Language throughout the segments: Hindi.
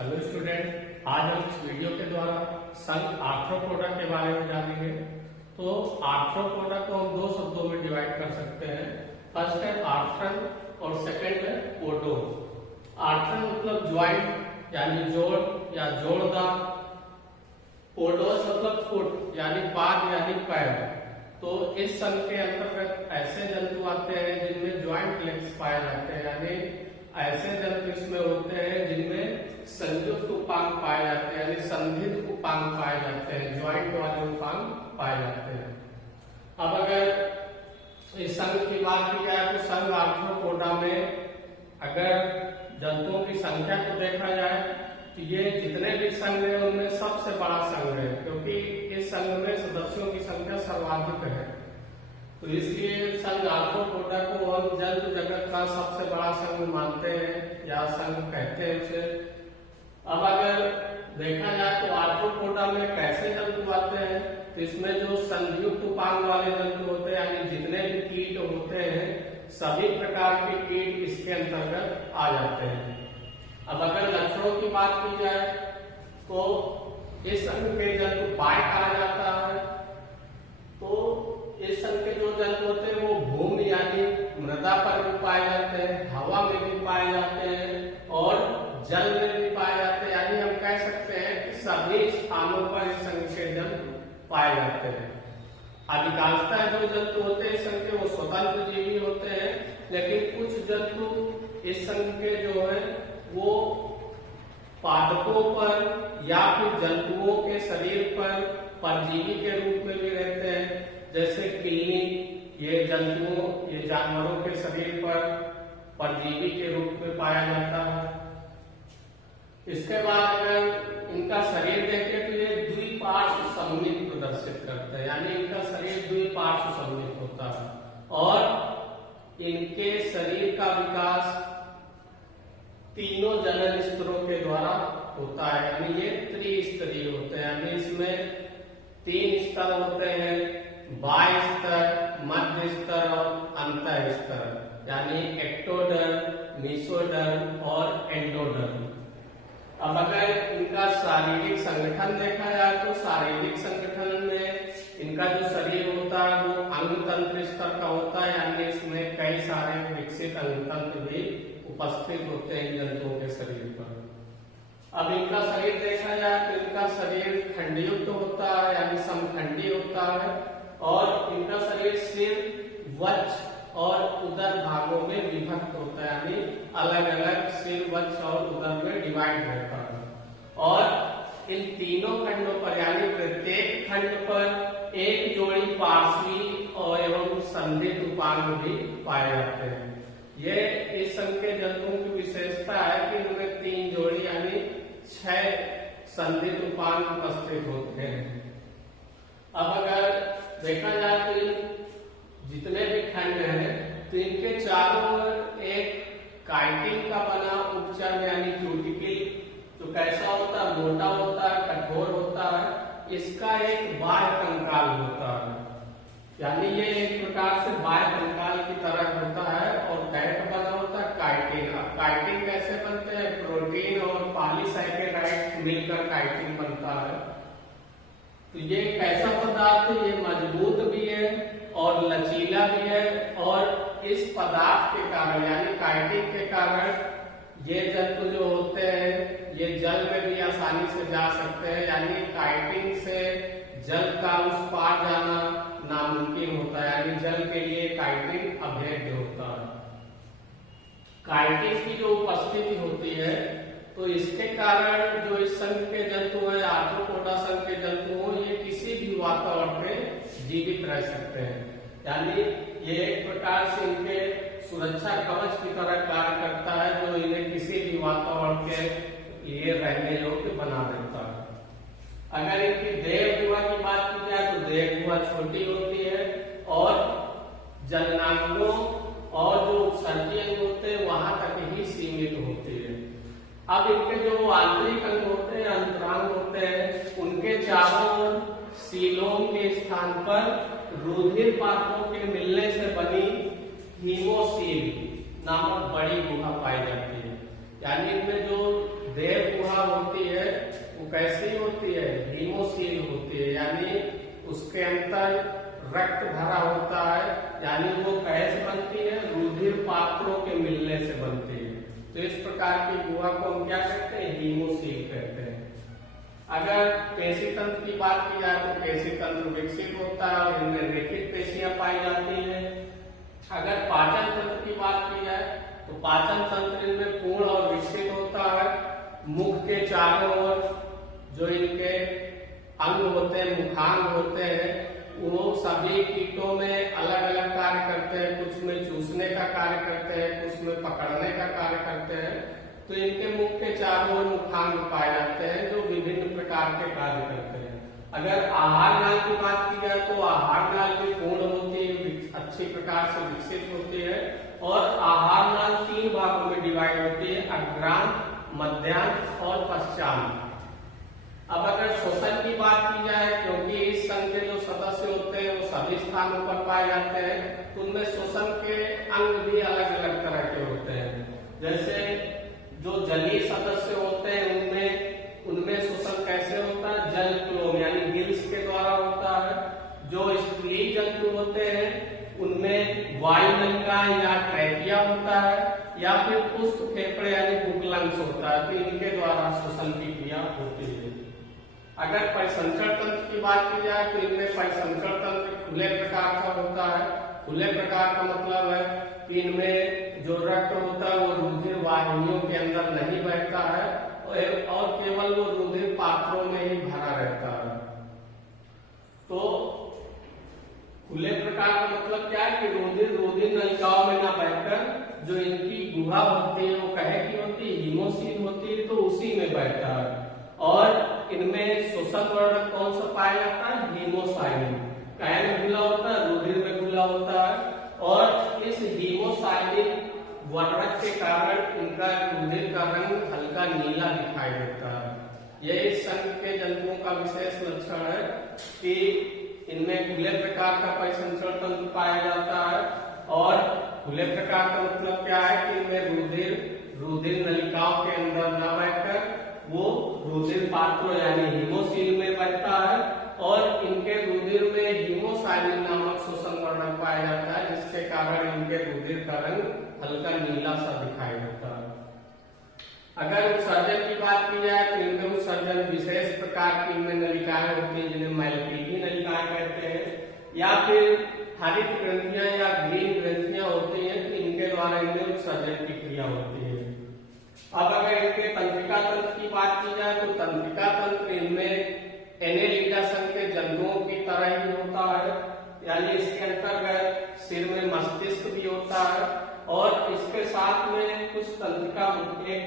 हेलो स्टूडेंट, आज हम इस वीडियो के द्वारा संघ आर्थ्रोपोडा के बारे में जानेंगे। तो आर्थ्रोपोडा को हम दो शब्दों में डिवाइड कर सकते हैं। फर्स्ट है आर्थ्रन और सेकंड है पोडो। आर्थ्रन मतलब ज्वाइंट यानी जोड़ या जोड़दार। पोडोस मतलब फुट यानी पाद यानी पैर। तो इस संघ के अंतर्गत ऐसे जंतु आते हैं जिनमें ज्वाइंट लेग्स पाए जाते हैं, यानी ऐसे जंतु इसमें होते हैं जिनमें संयुक्त उपांग पाए जाते हैं, यानी संधित उपांग पाए जाते हैं, ज्वाइंट वाले उपांग पाए जाते हैं। अब अगर इस संघ की बात की जाए तो संघ आर्थ्रोपोडा में अगर जंतुओं की संख्या को देखा जाए तो ये जितने भी संघ है उनमें सबसे बड़ा संघ है, क्योंकि इस संघ में सदस्यों की संख्या सर्वाधिक है। तो इसलिए संघ आर्थ्रोपोडा को हम जंतु जगत का सबसे बड़ा संघ मानते हैं या संघ कहते हैं उसे। अब अगर देखा जाए तो आर्थ्रोपोडा में कैसे जंतु आते हैं, तो इसमें जो संधियुक्त उपांग वाले जंतु होते हैं, यानी जितने भी कीट होते हैं सभी प्रकार के कीट इसके अंतर्गत आ जाते हैं। अब अगर लक्षणों की बात की जाए तो इस संघ के जंतु पाए कहा जाता है। तो इस संघ के जो जंतु होते हैं वो भूमि यानी मृदा पर भी पाए जाते हैं, हवा में भी पाए जाते हैं और जल में भी पाए जाते हैं। यानी हम कह सकते हैं कि सभी स्थानों पर इस संघ के जंतु पाए जाते हैं। अधिकांशतः जो जंतु होते हैं इस संघ के वो स्वतंत्र जीवी होते हैं, लेकिन कुछ जंतु इस संघ के जो है वो पादपों पर या फिर जंतुओं के शरीर पर परजीवी के रूप में भी रहते हैं। जैसे किलनी, ये जानवरों के शरीर पर परजीवी के रूप में पाया जाता है। इसके बाद अगर इनका शरीर देखें तो ये द्विपार्श्व सममित प्रदर्शित करते हैं, यानी इनका शरीर द्विपार्श्व सममित होता है और इनके शरीर का विकास तीनों जनन स्तरों के द्वारा होता है, यानी ये त्रिस्तरीय होते हैं। यानी इसमें 3 स्तर होते हैं, बाह्य स्तर, मध्य स्तर और अंतः स्तर, यानी एक्टोडर्म, मेसोडर्म और एंडोडर्म। अब अगर इनका शारीरिक संगठन देखा जाए तो शारीरिक संगठन में इनका जो शरीर होता है वो अंग तंत्र स्तर का होता है, यानी इसमें कई सारे विकसित अंग तंत्र भी उपस्थित होते हैं जंतुओं के शरीर पर। अब इनका शरीर देखा जाए तो इनका शरीर खंडयुक्त होता है, यानी समखंडी होता है और इनका शरीर सिर, वक्ष और उदर भागों में विभक्त होता है, यानी अलग अलग सिर, वक्ष और उदर में डिवाइड होता है। और इन तीनों खंडों पर यानी प्रत्येक खंड पर एक जोड़ी पार्श्वी और एवं संधित उपांग भी पाए जाते हैं। ये इस संघ के जंतुओं की विशेषता है कि इनमें 3 जोड़ी यानी 6 संधित उपांग उपस्थित होते हैं। अब अगर देखा जाए तो जितने भी खंड हैं तो इनके चारों ओर एक काइटिन का बना उपचर्म यानी क्यूटिकल, जो कैसा होता है, मोटा होता है, कठोर होता है। इसका एक बाह्य कंकाल होता है, यानी ये एक प्रकार से बाह्य कंकाल की तरह होता है और कैट बना होता है काइटिन। अब काइटिन कैसे बनते हैं? प्रोटीन और पॉलीसैकेराइड मिलकर काइटिन बनता है। तो ये कैसा पदार्थ है? ये मजबूत भी है और लचीला भी है और इस पदार्थ के कारण यानी काइटिन के कारण ये जंतु जो होते हैं ये जल में भी आसानी से जा सकते हैं, यानी काइटिन से जल का उस पार जाना नामुमकिन होता है, यानी जल के लिए काइटिन अभेद्य होता है। काइटिन की जो उपस्थिति होती है तो इसके कारण जो इस संघ के जंतु है, आर्थ्रोपोडा संघ के जंतु हो, ये किसी भी वातावरण में जीवित रह सकते हैं, यानी ये एक प्रकार से इनके सुरक्षा कवच की तरह कार्य करता है, जो इन्हें किसी भी वातावरण के लिए रहने योग्य बना देता है। अगर इनकी देह गुहा की बात की जाए तो देह गुहा छोटी होती है और जननांगों और जो उत्सर्गी अंग होते हैं वहां तक ही सीमित होती है। अब इनके जो आंतरिक अंग होते हैं, अंतरांग होते हैं, उनके चारों ओर सीलोम के स्थान पर रुधिर पात्रों के मिलने से बनी हीमोसील नामक बड़ी गुहा पाई जाती है, यानी इनमें जो देह गुहा होती है वो कैसी होती है, हीमोसील होती है, यानी उसके अंदर रक्त भरा होता है, यानी वो कैसे बनती है, रुधिर पात्रों के मिलने से बनती है। तो इस प्रकार की गुहा को हम क्या कहते हैं, हीमोसील कहते हैं। अगर पेशी तंत्र की बात की जाए तो पेशी तंत्र विकसित होता है और इनमें रेखित पेशियां पाई जाती है। अगर पाचन तंत्र की बात की जाए तो पाचन तंत्र इनमें पूर्ण और विकसित होता है। मुख के चारों ओर जो इनके अंग होते हैं, मुखांग होते हैं, वो सभी कीटों में अलग अलग कार्य करते हैं। कुछ में चूसने का कार्य करते हैं, कुछ में पकड़ने का कार्य करते हैं। तो इनके मुख के चारों ओर मुखांग पाए जाते हैं जो विभिन्न प्रकार के कार्य करते हैं। अगर आहार नाल की बात की जाए तो आहार नाल भी पूर्ण होती है, अच्छी प्रकार से विकसित होती है और आहार नाल 3 भागों में डिवाइड होती है, अग्रांत, मध्यांत और पश्चात। अब अगर श्वसन की बात की जाए, क्योंकि इस संघ के जो सदस्य होते हैं वो सभी स्थानों पर पाए जाते हैं, तो उनमें श्वसन के अंग भी अलग अलग तरह के होते हैं। जैसे जो जलीय सदस्य होते हैं उनमें श्वसन कैसे होता है, जल क्लोम यानी गिल्स के द्वारा होता है। जो स्थलीय जंतु होते हैं उनमें वायुनलिका या ट्रैकिया होता है या फिर पुष्प फेफड़े यानी बुकलंग्स होता है, तो इनके द्वारा श्वसन की क्रिया होती है। अगर परिसंचरण तंत्र की बात की जाए तो इनमें परिसंचरण तंत्र खुले प्रकार का होता है। खुले प्रकार का मतलब है कि इनमें जो रक्त होता है वो रुधिर वाहिनियों के अंदर नहीं बहता है और केवल वो रुधिर पात्रों में ही भरा रहता है। तो खुले प्रकार का मतलब क्या है कि रुधिर नलिकाओं में ना बहकर जो इनकी गुहा होती है वो कहे की होती है, हीमोसील होती है, तो उसी में बहता है। और इनमें श्वसन वर्णक कौन सा पाया जाता है, हीमोसाइलिन। काहे में घुला होता है, रुधिर में घुला होता है और इस हीमोसाइलिन वर्णक के कारण इनका रुधिर का रंग हल्का नीला दिखाई देता है। यह इस संघ के जंतुओं का विशेष लक्षण है कि इनमें खुले प्रकार का परिसंचरण तंत्र पाया जाता है। और खुले प्रकार का मतलब क्या है कि इनमें रुधिर नलिकाओं के अंदर न बहकर वो रुधिर पात्रों यानी हीमोसील में बहता है और इनके रुधिर में हीमोसाइलिन नामक श्वसन वर्णक पाया जाता है, जिसके कारण इनके रुधिर का रंग हल्का नीला सा दिखाई देता है। अगर उत्सर्जन की बात की जाए तो इनमें उत्सर्जन विशेष प्रकार की इनमें नलिकाएं होती हैं जिन्हें मैलपीली नलिकाएं कहते हैं, या फिर हरित ग्रंथियां या ग्रीन ग्रंथियां होती हैं, तो इनके द्वारा इनमें उत्सर्जन की क्रिया होती है। अब अगर इनके तंत्रिका तंत्र की बात की जाए तो तंत्रिका तंत्र इनमें एनेलिडा संघ के जंतुओं की तरह ही होता है, यानी इसके अंतर्गत सिर में मस्तिष्क भी होता है और इसके साथ में एक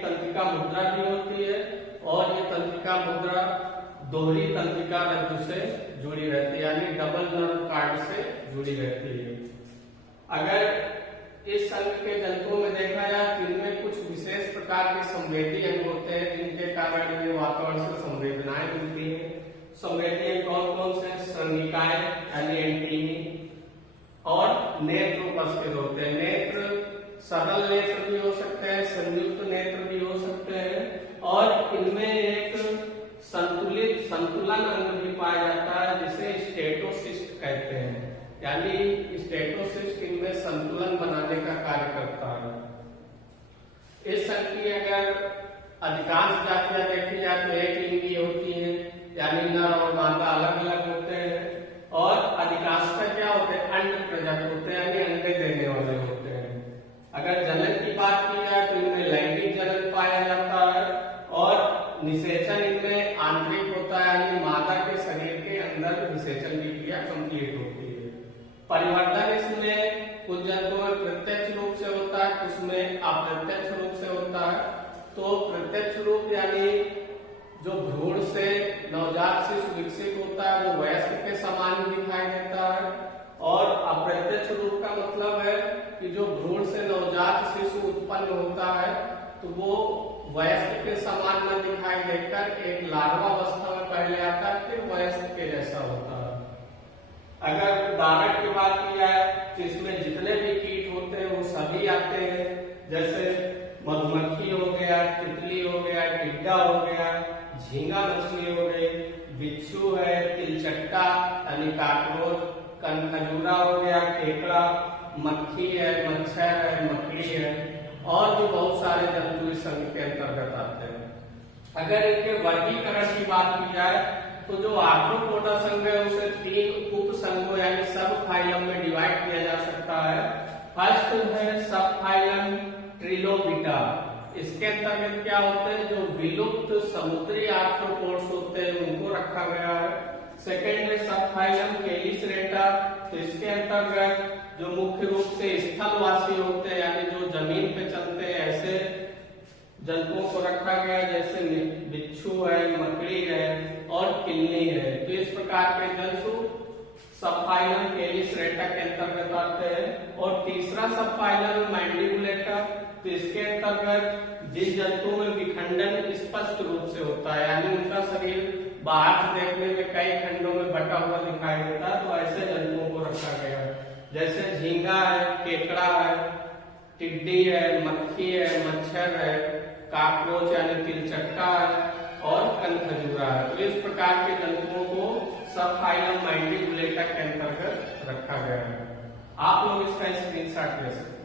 तंत्रिका मुद्रा भी होती है और ये तंत्रिका मुद्रा दोहरी तंत्रिका रज्जु से जुड़ी रहती है, यानी डबल नर्व कार्ड से जुड़ी रहती है। अगर इस संघ के जंतुओं में देखा जाए तो इनमें कुछ विशेष प्रकार के संवेदी अंग होते हैं जिनके कारण इन्हें वातावरण से संवेदनाएं मिलती है। संवेदी अंग कौन कौन से, श्रृंगिकाएं यानी एंटीनी और नेत्र उपस्थित होते हैं। नेत्र सरल नेत्र भी हो सकते हैं, संयुक्त नेत्र भी हो सकते हैं और इनमें एक संतुलन अंग भी पाया जाता है जिसे स्टेटोसिस्ट कहते हैं, यानी स्टेटोसिस्ट इनमें संतुलन बनाने का कार्य करता है। इस संघ की अगर अधिकांश जातियां देखी जाए तो एक लिंगी होती है, यानी नर और मादा अलग अलग होते हैं और अधिकांशतः क्या होते हैं, अंड प्रजक होते हैं, यानी अंडे देने वाले होते हैं। अगर जनन की बात की जाए तो इनमें लैंगिक जनन पाया जाता है और निषेचन इनमें आंतरिक होता है, यानी मादा के शरीर के अंदर निषेचन की क्रिया कंप्लीट होती है। परिवर्धन इसमें कुछ जंतुओं में प्रत्यक्ष रूप से होता है, कुछ में अप्रत्यक्ष रूप से होता है। तो प्रत्यक्ष रूप यानी जो भ्रूण से नवजात शिशु विकसित होता है वो वयस्क के समान ही दिखाई देता है और अप्रत्यक्ष रूप का मतलब है कि जो भ्रूण से नवजात शिशु उत्पन्न होता है तो वो वयस्क के समान न दिखाई देकर एक लार्वा अवस्था में पहले आता है, फिर वयस्क के जैसा होता है। अगर उदाहरण की बात की जाए तो इसमें जितने भी कीट होते हैं वो सभी आते हैं, जैसे मधुमक्खी हो गया, तितली हो गया, टिड्डा हो गया, झींगा मछली हो गई, बिच्छू है, तिलचट्टा यानी काकरोच, कनखजूरा हो गया, केकड़ा, मक्खी है, मच्छर है, मकड़ी है और भी बहुत सारे जंतु इस संघ के अंतर्गत आते हैं। अगर इनके वर्गीकरण की बात की जाए तो जो आर्थ्रोपोडा संघ है उसे 3 उप संघों यानी सब फाइलम में डिवाइड किया जा सकता है। फर्स्ट है सब फाइलम ट्रिलोबिटा। इसके अंतर्गत क्या होते हैं, जो विलुप्त समुद्री आर्थ्रोपोड्स होते हैं उनको रखा गया है। सेकेंड है सब फाइलम केलिसरेटा। तो इसके अंतर्गत जो मुख्य रूप से स्थलवासी होते हैं यानी जो जमीन पे चलते हैं ऐसे जंतुओं को रखा गया है, जैसे बिच्छू है, मकड़ी है और किल्ली है। तो इस प्रकार के जंतु सब फाइलम केलिसरेटा के अंतर्गत आते हैं। और तीसरा सब फाइलम मैंडिबुलेटा। तो इसके अंतर्गत जिन जंतुओं में विखंडन स्पष्ट रूप से होता है यानी उनका शरीर बाहर से देखने में कई खंडों में बटा हुआ दिखाई देता है, तो ऐसे जंतुओं को रखा गया है। जैसे झींगा है, केकड़ा है, टिड्डी है, मक्खी है, मच्छर है, काकरोच यानी तिलचट्टा है और कनखजूरा है। तो इस प्रकार के जंतुओं को सब फाइलम मैंडिबुलेटा के अंतर्गत रखा गया है। आप लोग इसका स्क्रीनशॉट ले सकते हैं।